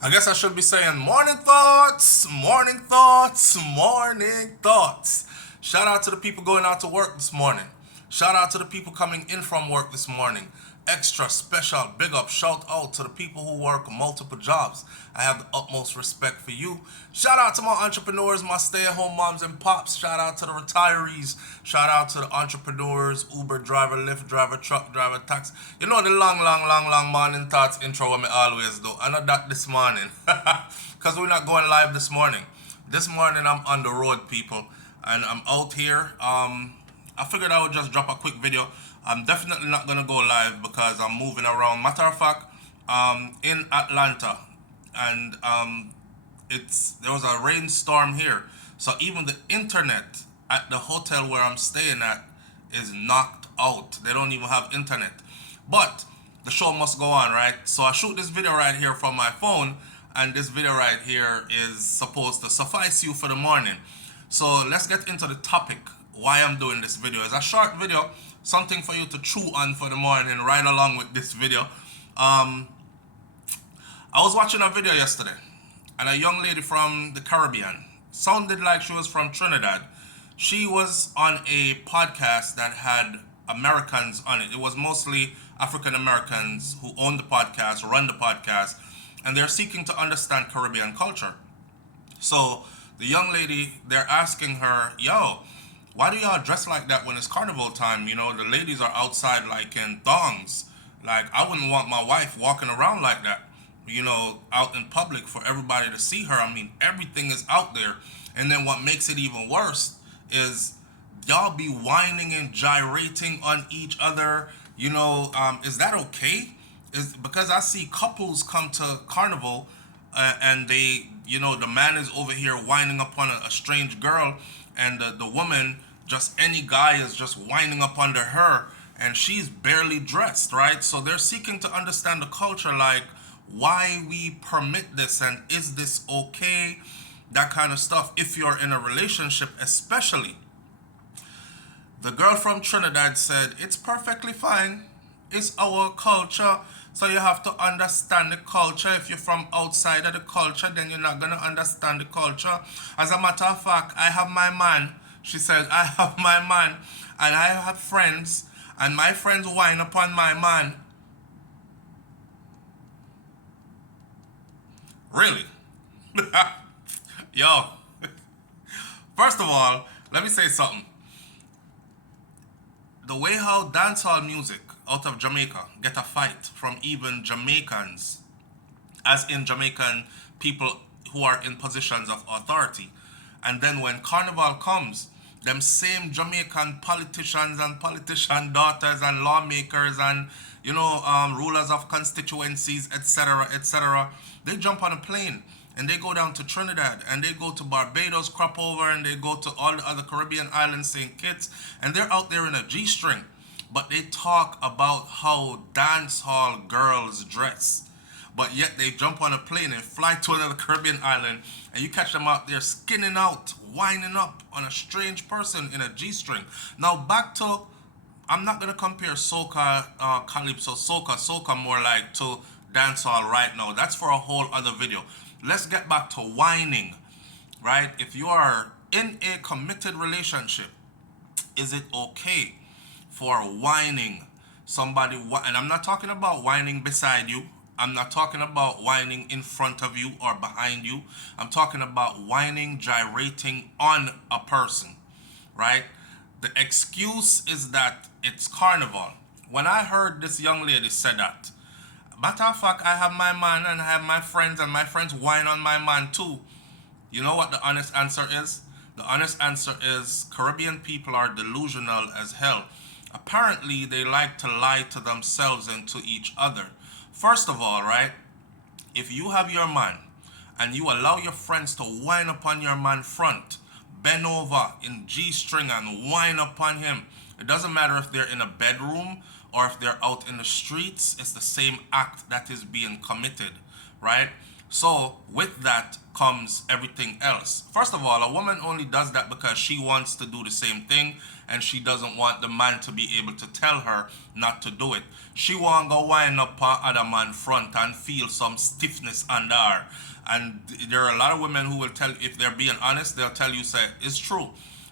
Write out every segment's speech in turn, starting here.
I guess I should be saying morning thoughts, morning thoughts, morning thoughts. Shout out to the people going out to work this morning. Shout out to the people coming in from work this morning. Extra special big up shout out to the people who work multiple jobs. I have the utmost respect for you. Shout out to my entrepreneurs, my stay-at-home moms and pops. Shout out to the retirees. Shout out to the entrepreneurs, Uber driver, Lyft driver, truck driver, taxi. You know the long morning thoughts intro what me always do. I know that this morning. Because we're not going live this morning. This morning I'm on the road, people. And I'm out here. I figured I would just drop a quick video. I'm definitely not gonna go live because I'm moving around. Matter of fact, in Atlanta, and there was a rainstorm here, so even the internet at the hotel where I'm staying at is knocked out. They don't even have internet, but the show must go on, right? So I shoot this video right here from my phone, and this video right here is supposed to suffice you for the morning. So let's get into the topic. Why I'm doing this video is a short video, something for you to chew on for the morning right along with this video. I was watching a video yesterday, and a young lady from the Caribbean, sounded like she was from Trinidad. She was on a podcast that had Americans on it. It was mostly African Americans who own the podcast, run the podcast, and they're seeking to understand Caribbean culture. So the young lady, they're asking her, yo, why do y'all dress like that when it's carnival time? You know, the ladies are outside like in thongs. Like, I wouldn't want my wife walking around like that, you know, out in public for everybody to see her. I mean, everything is out there. And then what makes it even worse is y'all be whining and gyrating on each other. You know, is that okay? Is because I see couples come to carnival and they, you know, the man is over here whining upon a strange girl, and the woman, just any guy is just whining up under her, and she's barely dressed, right? So they're seeking to understand the culture, like why we permit this and is this okay, that kind of stuff. If you're in a relationship, especially, the girl from Trinidad said, it's perfectly fine. It's our culture. So you have to understand the culture. If you're from outside of the culture, then you're not going to understand the culture. As a matter of fact, I have my man. She said, I have my man. And I have friends. And my friends whine upon my man. Really? Yo. First of all, let me say something. The way how dancehall music out of Jamaica get a fight from even Jamaicans, as in Jamaican people who are in positions of authority. And then when Carnival comes, them same Jamaican politicians and politician daughters and lawmakers and, you know, rulers of constituencies, etc., they jump on a plane and they go down to Trinidad and they go to Barbados, crop over, and they go to all the other Caribbean islands, St. Kitts, and they're out there in a G-string. But they talk about how dance hall girls dress. But yet they jump on a plane and fly to another Caribbean island, and you catch them out there skinning out, winding up on a strange person in a G-string. Now back to, I'm not gonna compare soca, calypso, soca more like to dancehall right now. That's for a whole other video. Let's get back to whining, right? If you are in a committed relationship, is it okay for whining somebody? And I'm not talking about whining beside you. I'm not talking about whining in front of you or behind you. I'm talking about whining, gyrating on a person, right? The excuse is that it's carnival. When I heard this young lady say that, matter of fact, I have my man and I have my friends, and my friends whine on my man too. You know what the honest answer is? The honest answer is Caribbean people are delusional as hell. Apparently, they like to lie to themselves and to each other. First of all, right, if you have your man and you allow your friends to whine upon your man front, bend over in G-string and whine upon him, it doesn't matter if they're in a bedroom or if they're out in the streets, it's the same act that is being committed, right? So with that comes everything else. First of all, a woman only does that because she wants to do the same thing and she doesn't want the man to be able to tell her not to do it. She won't go wind up on other man front and feel some stiffness under her. And there are a lot of women who will tell, if they're being honest, they'll tell you, say, it's true.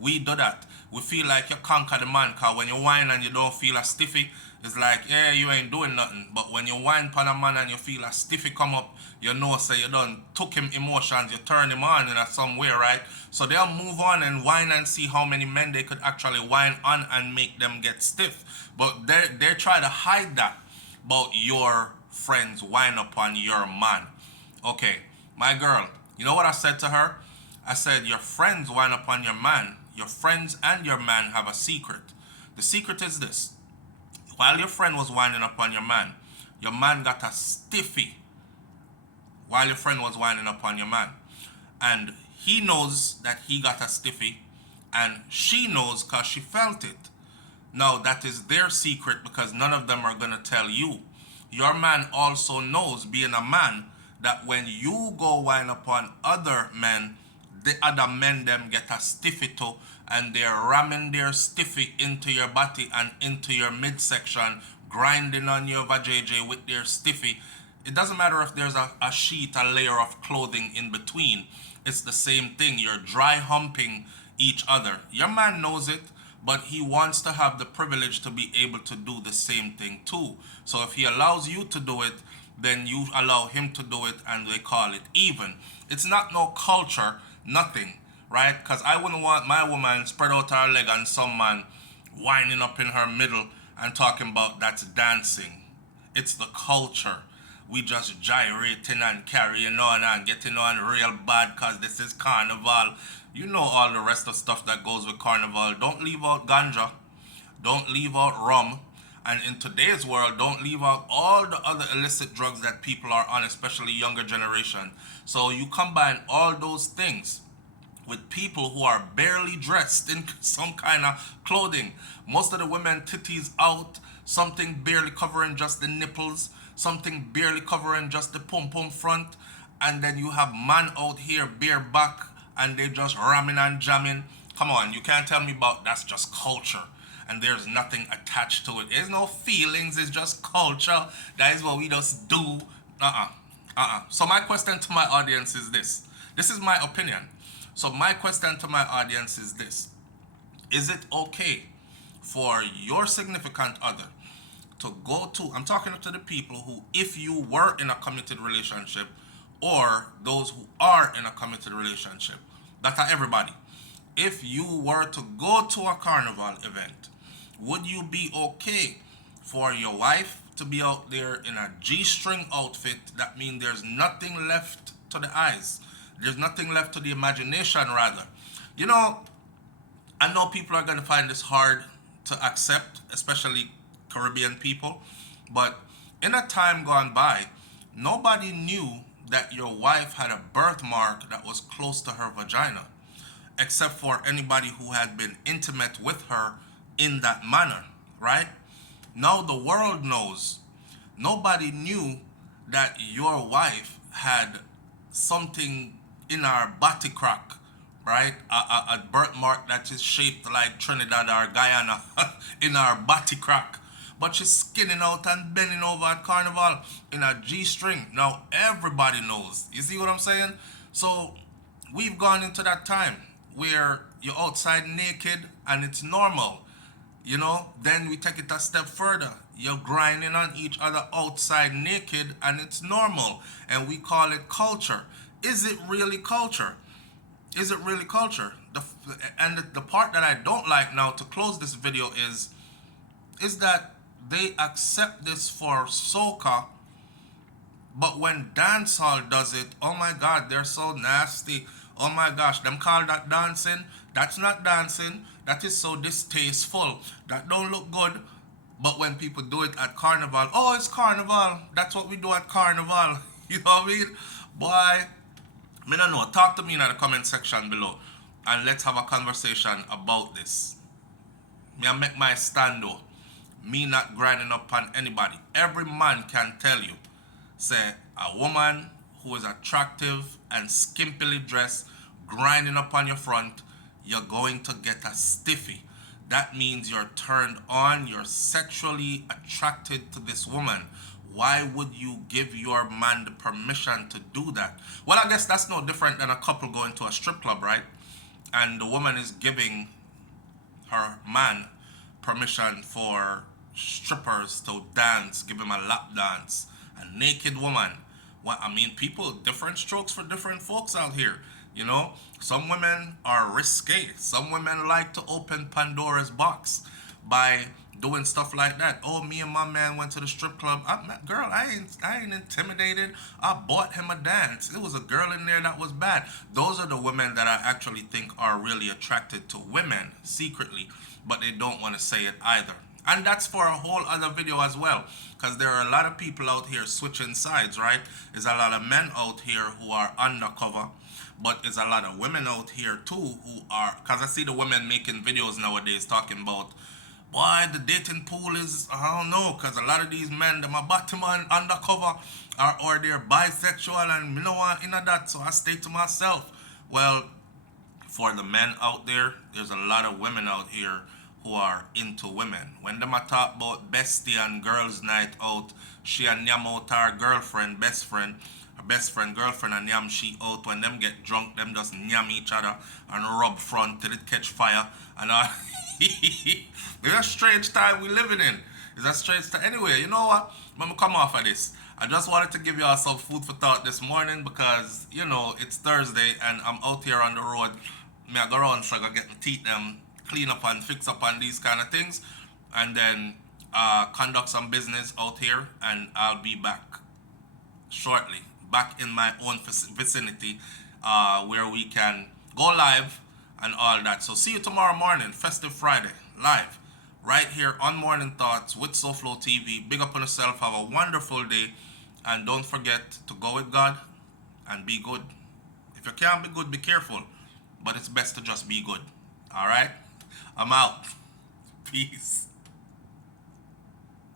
We do that. We feel like you conquer the man, because when you whine and you don't feel a stiffy, it's like, yeah, you ain't doing nothing. But when you whine upon a man and you feel a stiffy come up, you know, say you done took him emotions, you turn him on in a some way, right? So they'll move on and whine and see how many men they could actually whine on and make them get stiff. But they try to hide that about your friends whine upon your man. Okay, my girl, you know what I said to her? I said, your friends whine upon your man. Your friends and your man have a secret. The secret is this. While your friend was whining upon your man got a stiffy while your friend was whining upon your man. And he knows that he got a stiffy, and she knows because she felt it. Now, that is their secret because none of them are going to tell you. Your man also knows, being a man, that when you go whine upon other men, the other men them get a stiffy too, and they're ramming their stiffy into your body and into your midsection, grinding on your vajayjay with their stiffy. It doesn't matter if there's a sheet, a layer of clothing in between. It's the same thing. You're dry humping each other. Your man knows it, but he wants to have the privilege to be able to do the same thing too. So if he allows you to do it, then you allow him to do it, and they call it even. It's not no culture, nothing, right? Because I wouldn't want my woman spread out her leg and some man winding up in her middle and talking about that's dancing. It's the culture. We just gyrating and carrying on and getting on real bad because this is Carnival. You know all the rest of stuff that goes with Carnival. Don't leave out ganja. Don't leave out rum. And in today's world, don't leave out all the other illicit drugs that people are on, especially younger generation. So you combine all those things with people who are barely dressed in some kind of clothing. Most of the women titties out, something barely covering just the nipples, something barely covering just the pum-pum front. And then you have man out here bare back and they just ramming and jamming. Come on, you can't tell me about that's just culture and there's nothing attached to it. There's no feelings, it's just culture. That is what we just do. So my question to my audience is this. This is my opinion. So my question to my audience is this. Is it okay for your significant other to go to, I'm talking to the people who, if you were in a committed relationship or those who are in a committed relationship, that are everybody. If you were to go to a carnival event, would you be okay for your wife to be out there in a G-string outfit? That means there's nothing left to the eyes. There's nothing left to the imagination, rather. You know, I know people are going to find this hard to accept, especially Caribbean people. But in a time gone by, nobody knew that your wife had a birthmark that was close to her vagina, except for anybody who had been intimate with her in that manner, right? Now the world knows. Nobody knew that your wife had something in her body crack, right? A birthmark that is shaped like Trinidad or Guyana in her body crack. But she's skinning out and bending over at Carnival in a G-string. Now everybody knows. You see what I'm saying? So we've gone into that time where you're outside naked and it's normal. You know, then we take it a step further. You're grinding on each other outside naked and it's normal. And we call it culture. Is it really culture? Is it really culture? The part that I don't like now to close this video is that they accept this for soca, but when dancehall does it, oh my God, they're so nasty. Oh my gosh, them call that dancing. That's not dancing. That is so distasteful. That don't look good. But when people do it at Carnival, oh, it's Carnival. That's what we do at Carnival. You know what I mean? Boy, I don't know. Talk to me in the comment section below. And let's have a conversation about this. Me I make my stand though. Me not grinding up on anybody. Every man can tell you, say, a woman who is attractive and skimpily dressed, grinding up on your front, you're going to get a stiffy. That means you're turned on, you're sexually attracted to this woman. Why would you give your man the permission to do that? Well, I guess that's no different than a couple going to a strip club, right? And the woman is giving her man permission for strippers to dance, give him a lap dance, a naked woman. What I mean, people, different strokes for different folks out here. You know, some women are risque. Some women like to open Pandora's box by doing stuff like that. Oh, me and my man went to the strip club. Girl, I ain't intimidated. I bought him a dance. It was a girl in there that was bad. Those are the women that I actually think are really attracted to women secretly, but they don't want to say it either. And that's for a whole other video as well, because there are a lot of people out here switching sides, right? There's a lot of men out here who are undercover, but there's a lot of women out here too who are, because I see the women making videos nowadays talking about, boy, the dating pool is, I don't know, because a lot of these men, them are bottom and undercover, or they're bisexual, and me no want into that, so I stay to myself. Well, for the men out there, there's a lot of women out here who are into women. When them a talk about bestie and girls night out, she and yam out her girlfriend, best friend, her best friend, girlfriend, and yam she out. When them get drunk, them just yam each other and rub front till it catch fire. And it's a strange time we living in. It's a strange time. Anyway, you know what? Let me come off of this. I just wanted to give y'all some food for thought this morning because, you know, it's Thursday and I'm out here on the road. Me I go around so I go get my teeth them clean up and fix up on these kind of things, and then conduct some business out here, and I'll be back shortly, back in my own vicinity, where we can go live and all that. So see you tomorrow morning, Festive Friday, live, right here on Morning Thoughts with SouFLoTV. Big up on yourself, have a wonderful day, and don't forget to go with God and be good. If you can't be good, be careful, but it's best to just be good. All right? I'm out. Peace.